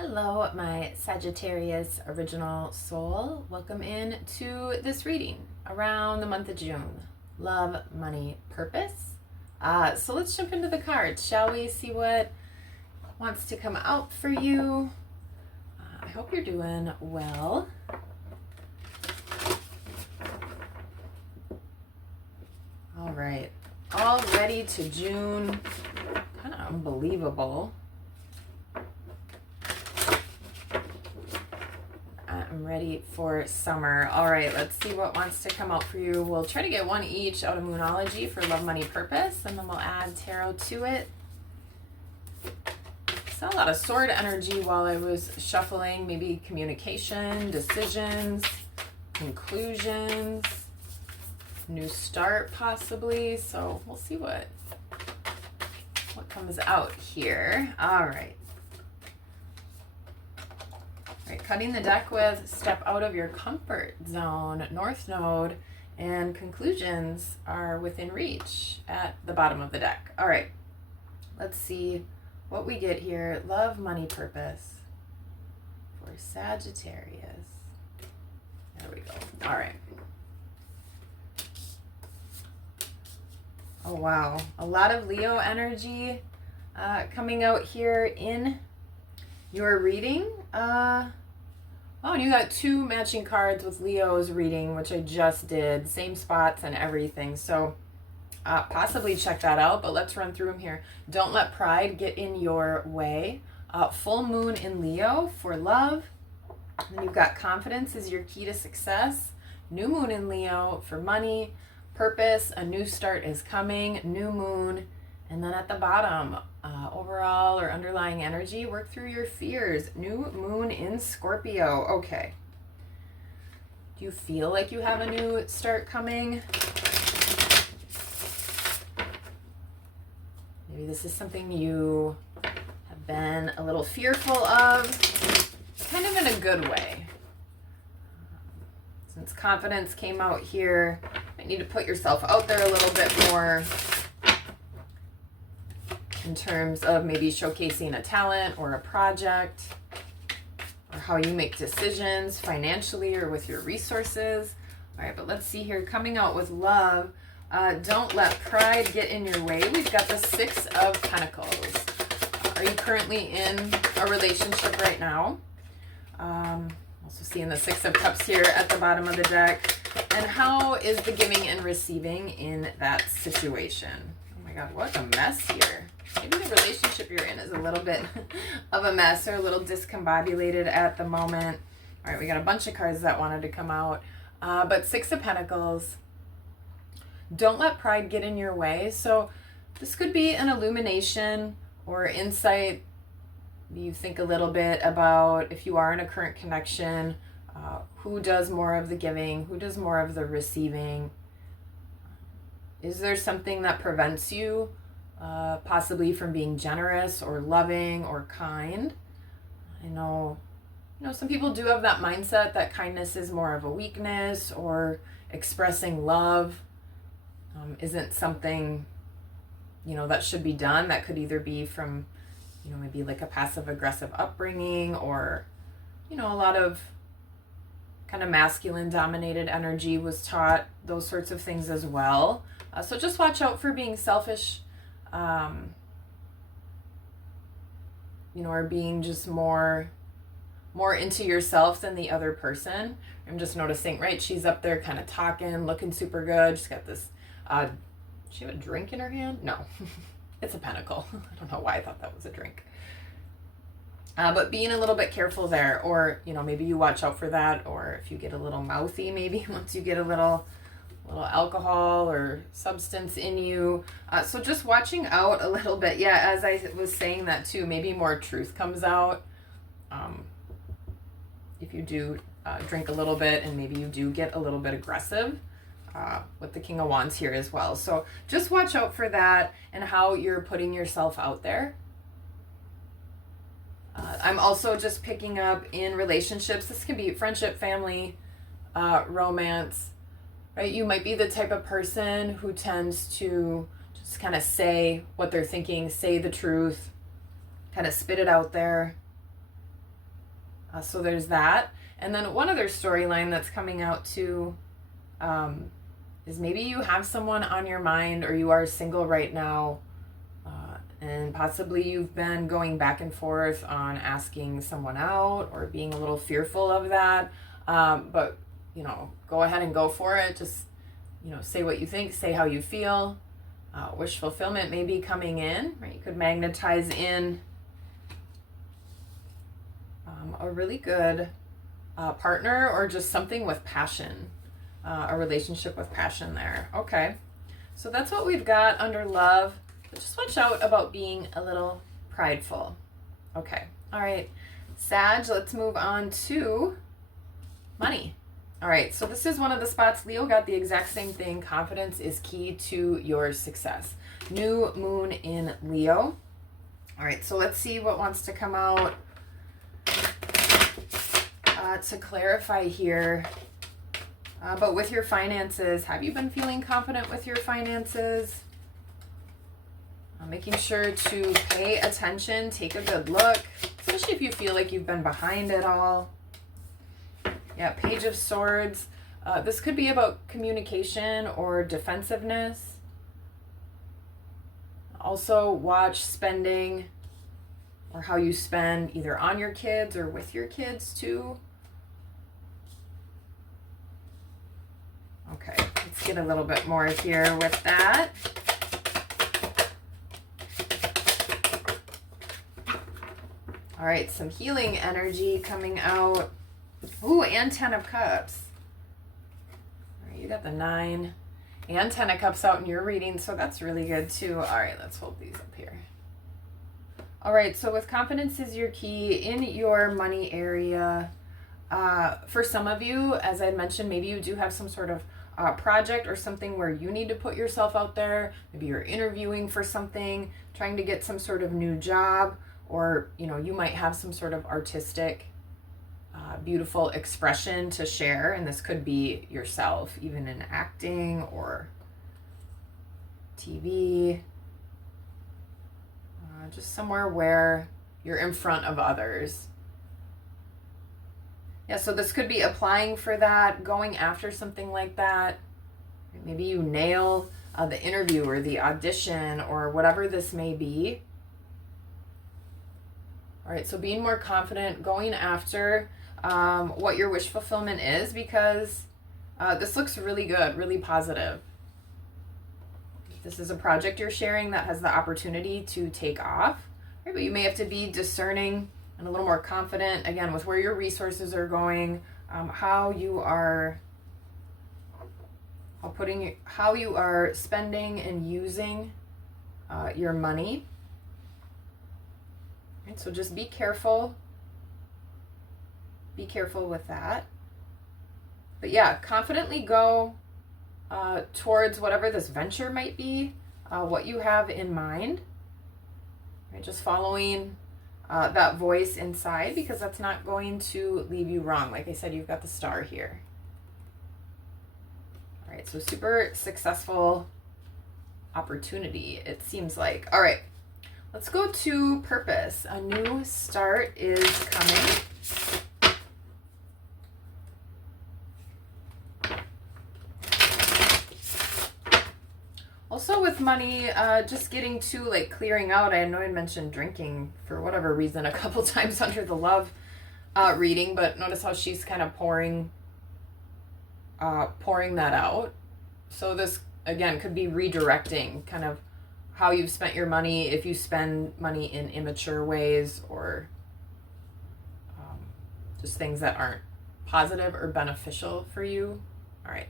Hello, my Sagittarius original soul. Welcome in to this reading around the month of June. Love, money, purpose. So let's jump into the cards, shall we? See what wants to come out for you. I hope you're doing well. All right, already to June. Kind of unbelievable. I'm ready for summer. All right, let's see what wants to come out for you. We'll try to get one each out of Moonology for love, money, purpose, and then we'll add tarot to it. Saw a lot of sword energy while I was shuffling. Maybe communication, decisions, conclusions, new start possibly. So we'll see what comes out here. All right. Right, cutting the deck with step out of your comfort zone, North Node, and conclusions are within reach at the bottom of the deck. All right, let's see what we get here. Love, money, purpose for Sagittarius. There we go. All right. Oh, wow. A lot of Leo energy coming out here in your reading. Oh, and you got two matching cards with Leo's reading, which I just did. Same spots and everything. So possibly check that out, but let's run through them here. Don't let pride get in your way. Full moon in Leo for love. And you've got confidence is your key to success. New moon in Leo for money. Purpose, a new start is coming. New moon. And then at the bottom, overall or underlying energy, work through your fears. New moon in Scorpio. Okay. Do you feel like you have a new start coming? Maybe this is something you have been a little fearful of, kind of in a good way. Since confidence came out here, you need to put yourself out there a little bit more in terms of maybe showcasing a talent or a project, or how you make decisions financially or with your resources. All right, but let's see here. Coming out with love, don't let pride get in your way. We've got the Six of Pentacles. Are you currently in a relationship right now? Also seeing the Six of Cups here at the bottom of the deck. And how is the giving and receiving in that situation? Oh my God, what a mess here. Maybe the relationship you're in is a little bit of a mess or a little discombobulated at the moment. All right, we got a bunch of cards that wanted to come out. But Six of Pentacles, don't let pride get in your way. So this could be an illumination or insight. You think a little bit about if you are in a current connection, who does more of the giving, who does more of the receiving? Is there something that prevents you possibly from being generous or loving or kind? I know, some people do have that mindset that kindness is more of a weakness, or expressing love isn't something, that should be done. That could either be from, maybe like a passive aggressive upbringing, or, a lot of kind of masculine dominated energy was taught, those sorts of things as well. So just watch out for being selfish, or being just more into yourself than the other person. I'm just noticing, right? She's up there kind of talking, looking super good. She's got this, does she have a drink in her hand? No, it's a pentacle. I don't know why I thought that was a drink. But being a little bit careful there, or, maybe you watch out for that, or if you get a little mouthy, maybe once you get a little alcohol or substance in you. So just watching out a little bit. Yeah, as I was saying that too, maybe more truth comes out. If you do drink a little bit, and maybe you do get a little bit aggressive with the King of Wands here as well. So just watch out for that and how you're putting yourself out there. I'm also just picking up in relationships. This can be friendship, family, romance, right? You might be the type of person who tends to just kind of say what they're thinking, say the truth, kind of spit it out there. So there's that. And then one other storyline that's coming out too is maybe you have someone on your mind, or you are single right now, and possibly you've been going back and forth on asking someone out or being a little fearful of that. But, go ahead and go for it. Just, say what you think, say how you feel. Wish fulfillment may be coming in, right? You could magnetize in a really good partner, or just something with passion, a relationship with passion there. Okay, so that's what we've got under love. But just watch out about being a little prideful. Okay, all right, Sag, let's move on to money. All right, so this is one of the spots. Leo got the exact same thing. Confidence is key to your success. New moon in Leo. All right, so let's see what wants to come out to clarify here. But with your finances, have you been feeling confident with your finances? Making sure to pay attention, take a good look, especially if you feel like you've been behind it all. Yeah, Page of Swords. This could be about communication or defensiveness. Also, watch spending, or how you spend either on your kids or with your kids too. Okay, let's get a little bit more here with that. All right, some healing energy coming out. Ooh, and 10 of Cups. All right, you got the 9 and 10 of Cups out in your reading, so that's really good too. All right, let's hold these up here. All right, so with confidence is your key in your money area. For some of you, as I mentioned, maybe you do have some sort of project or something where you need to put yourself out there. Maybe you're interviewing for something, trying to get some sort of new job, or you might have some sort of artistic, beautiful expression to share, and this could be yourself, even in acting or TV, just somewhere where you're in front of others. Yeah, so this could be applying for that, going after something like that. Maybe you nail the interview or the audition or whatever this may be. All right, so being more confident, going after what your wish fulfillment is, because this looks really good, really positive. This is a project you're sharing that has the opportunity to take off, right? But you may have to be discerning and a little more confident, again, with where your resources are going, how you are spending and using your money. Right, so just be careful. Be careful with that. But yeah, confidently go towards whatever this venture might be, what you have in mind. Right, just following that voice inside, because that's not going to leave you wrong. Like I said, you've got the star here. All right, so super successful opportunity, it seems like. All right, let's go to purpose. A new start is coming. Also with money, just getting to like clearing out. I know I mentioned drinking for whatever reason a couple times under the love reading, but notice how she's kind of pouring that out. So this, again, could be redirecting kind of how you've spent your money, if you spend money in immature ways, or just things that aren't positive or beneficial for you. All right,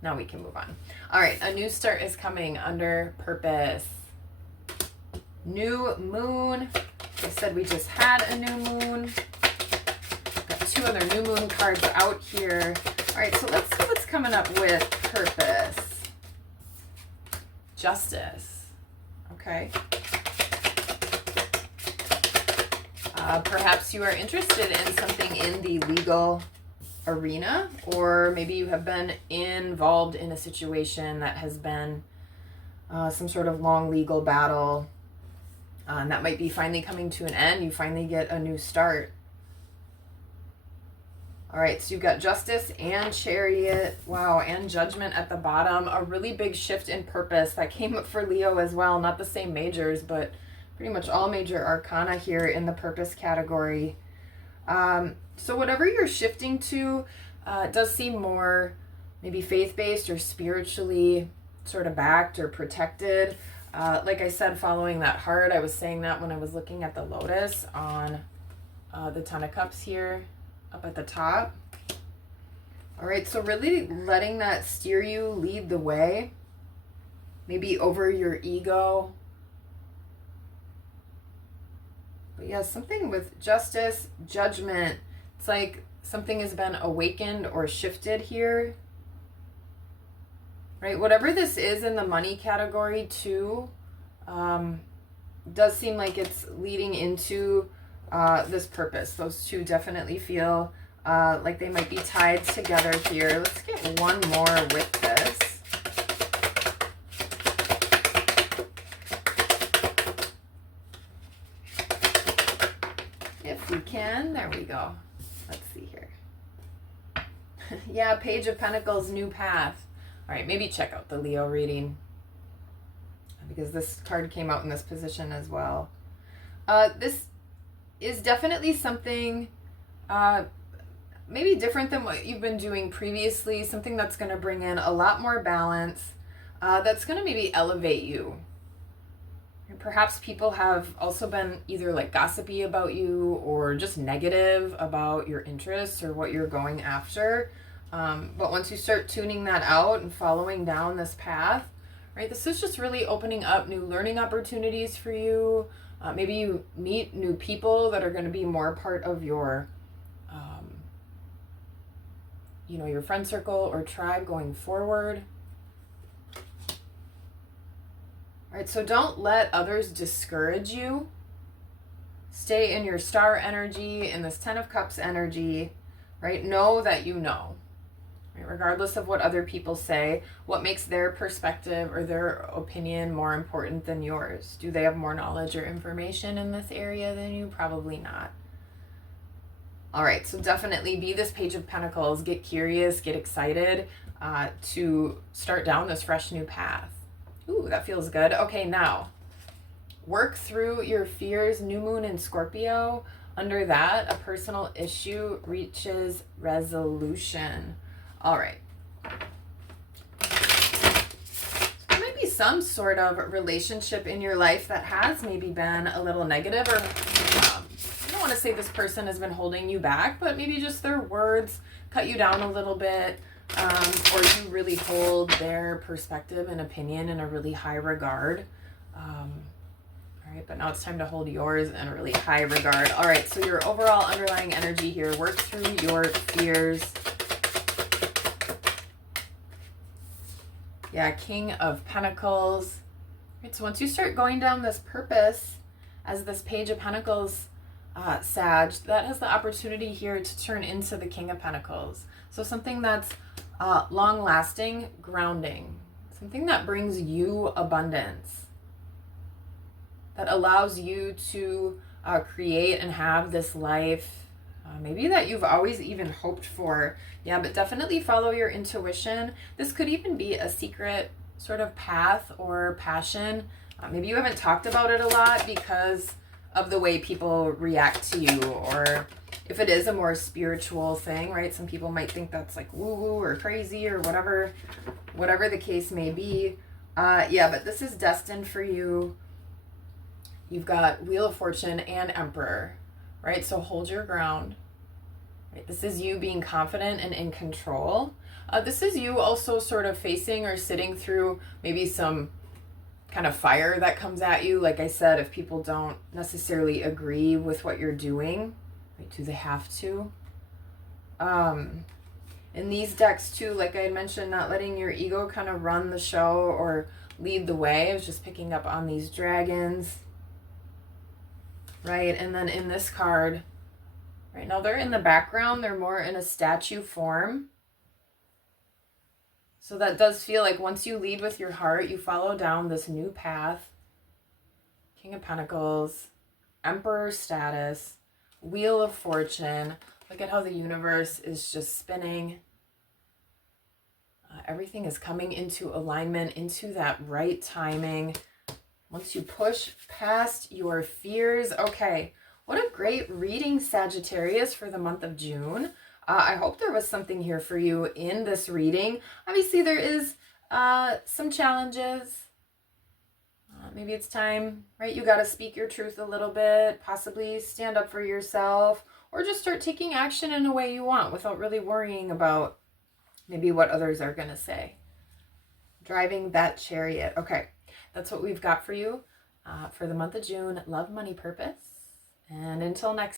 now we can move on. All right, a new start is coming under purpose. New moon. I said we just had a new moon. Got 2 other new moon cards out here. All right, so let's see what's coming up with purpose. Justice. Okay. Perhaps you are interested in something in the legal arena, or maybe you have been involved in a situation that has been some sort of long legal battle, and that might be finally coming to an end. You finally get a new start. All right, so you've got Justice and Chariot. Wow, and Judgment at the bottom. A really big shift in purpose that came up for Leo as well. Not the same majors, but pretty much all major arcana here in the purpose category. So whatever you're shifting to does seem more maybe faith-based or spiritually sort of backed or protected. Like I said, following that heart, I was saying that when I was looking at the Lotus on the Ten of Cups here up at the top. All right, so really letting that steer you, lead the way, maybe over your ego. But yeah, something with Justice, Judgment. It's like something has been awakened or shifted here. Right, whatever this is in the money category too, does seem like it's leading into this purpose. Those two definitely feel like they might be tied together here. Let's get one more with this. If we can, there we go. Let's see here. Yeah, Page of Pentacles, new path. All right, maybe check out the Leo reading because this card came out in this position as well. This is definitely something maybe different than what you've been doing previously, something that's going to bring in a lot more balance, that's going to maybe elevate you. And perhaps people have also been either like gossipy about you or just negative about your interests or what you're going after. But once you start tuning that out and following down this path, right, this is just really opening up new learning opportunities for you. Maybe you meet new people that are going to be more part of your, your friend circle or tribe going forward. All right, so don't let others discourage you. Stay in your star energy, in this Ten of Cups energy, right? Know that you know. Right? Regardless of what other people say, what makes their perspective or their opinion more important than yours? Do they have more knowledge or information in this area than you? Probably not. All right, so definitely be this Page of Pentacles. Get curious, get excited to start down this fresh new path. Ooh, that feels good. Okay, now work through your fears. New moon in Scorpio. Under that, a personal issue reaches resolution. All right. There might be some sort of relationship in your life that has maybe been a little negative, or I don't want to say this person has been holding you back, but maybe just their words cut you down a little bit, or you really hold their perspective and opinion in a really high regard. All right, but now it's time to hold yours in a really high regard. All right, so your overall underlying energy here, work through your fears. Yeah, King of Pentacles. Right, so once you start going down this purpose as this Page of Pentacles, Sag, that has the opportunity here to turn into the King of Pentacles. So something that's long-lasting, grounding. Something that brings you abundance. That allows you to create and have this life maybe that you've always even hoped for. Yeah, but definitely follow your intuition. This could even be a secret sort of path or passion. Maybe you haven't talked about it a lot because of the way people react to you, or if it is a more spiritual thing, right? Some people might think that's like woo-woo or crazy or whatever the case may be. Yeah, but this is destined for you. You've got Wheel of Fortune and Emperor, right? So hold your ground. Right? This is you being confident and in control. This is you also sort of facing or sitting through maybe some kind of fire that comes at you. Like I said, if people don't necessarily agree with what you're doing, right, do they have to? In these decks too, like I had mentioned, not letting your ego kind of run the show or lead the way. I was just picking up on these dragons. Right, and then in this card, right now they're in the background. They're more in a statue form. So that does feel like once you lead with your heart, you follow down this new path. King of Pentacles, Emperor status, Wheel of Fortune. Look at how the universe is just spinning. Everything is coming into alignment, into that right timing. Once you push past your fears. Okay, what a great reading, Sagittarius, for the month of June. I hope there was something here for you in this reading. Obviously, there is some challenges. Maybe it's time, right? You got to speak your truth a little bit, possibly stand up for yourself, or just start taking action in a way you want without really worrying about maybe what others are going to say. Driving that chariot. Okay, that's what we've got for you for the month of June. Love, money, purpose. And until next